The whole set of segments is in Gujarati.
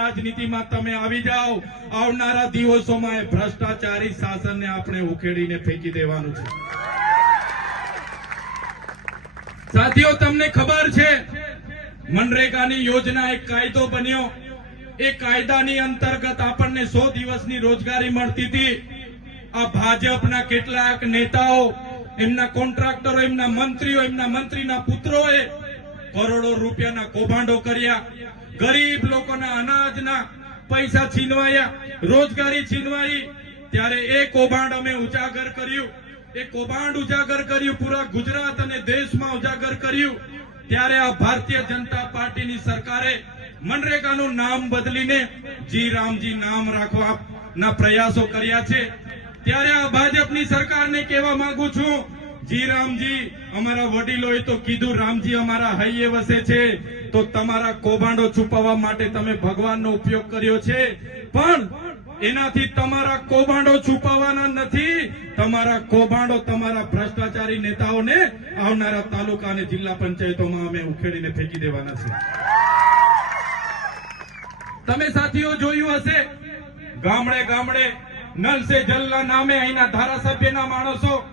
રાજનીતિમાં તમે આવી જાઓ, આવનારા દિવસોમાં ભ્રષ્ટાચારી શાસનને આપણે ઉખેડીને ફેંકી દેવાનું છે. સાથીઓ, તમને ખબર છે, મનરેગાની યોજના એક કાયદો બન્યો. એ કાયદાની અંતર્ગત આપણને સો દિવસની રોજગારી મળતી હતી. આ ભાજપના કેટલાક નેતાઓ, એમના કોન્ટ્રાક્ટરો, એમના મંત્રીઓ, એમના મંત્રીના પુત્રોએ કરોડો રૂપિયાના કૌભાંડો કર્યા. ગરીબ લોકોના અનાજના પૈસા છીનવાયા, રોજગારી છીનવાઈ. ત્યારે એ કૌભાંડ અમે ઉજાગર કર્યું. એ કૌભાંડ ઉજાગર કર્યું, પૂરા ગુજરાત અને દેશમાં ઉજાગર કર્યું. ત્યારે આ ભારતીય જનતા પાર્ટીની સરકારે મનરેગાનું નામ બદલીને જી રામજી નામ રાખવાના પ્રયાસો કર્યા છે. ત્યારે આ ભાજપની સરકારને કહેવા માંગુ છું જી રામજી, અમારા વડીલોએ તો કીધું, રામજી, અમારા હૈયે વસે છે. તો તમારા કૌભાંડો છુપાવવા માટે તમે ભગવાનનો ઉપયોગ કર્યો છે. પણ એનાથી તમારા કૌભાંડો છુપાવવાના નથી. તમારા કૌભાંડો તમારા ભ્રષ્ટાચારી નેતાઓને આવનારા તાલુકા અને જિલ્લા પંચાયતોમાં અમે ઉખેડીને ફેંકી દેવાના છે. તમે સાથીઓ જોયું હશે, ગામડે ગામડે નલ સે જલના નામે અહીંના ધારાસભ્યના માણસો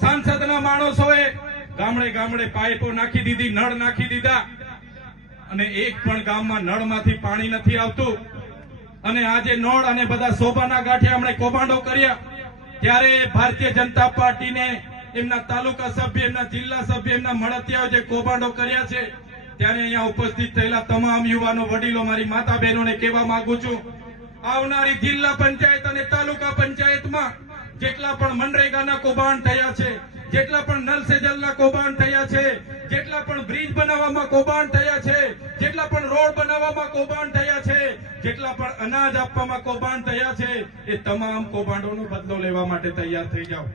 સાંસદના માણસોએ ગામડે ગામડે પાઇપો નાખી દીધી, નળ નાખી દીધા. અને એક પણ ગામમાં નળમાંથી પાણી નથી આવતું. અને આજે નળ અને બધા શોભાના ગાંઠે અમને કૌભાંડો કર્યા. ત્યારે ભારતીય જનતા પાર્ટીને એમના તાલુકા સભ્ય, એમના જિલ્લા સભ્ય, એમના મળતિયાઓ જે કૌભાંડો કર્યા છે, ત્યારે અહીંયા ઉપસ્થિત થયેલા તમામ યુવાનો વડીલો મારી માતા બહેનોને કહેવા માંગુ છું. આવનારી જિલ્લા પંચાયત જેટલા પણ મનરેગાના કૌભાંડ થયા છે, જેટલા પણ નલ સેજલના કૌભાંડ થયા છે, જેટલા પણ બ્રિજ બનાવવામાં કૌભાંડ થયા છે, જેટલા પણ રોડ બનાવવામાં કૌભાંડ થયા છે, જેટલા પણ અનાજ આપવામાં કૌભાંડ થયા છે, એ તમામ કૌભાંડોનો બદલો લેવા માટે તૈયાર થઈ જાઓ.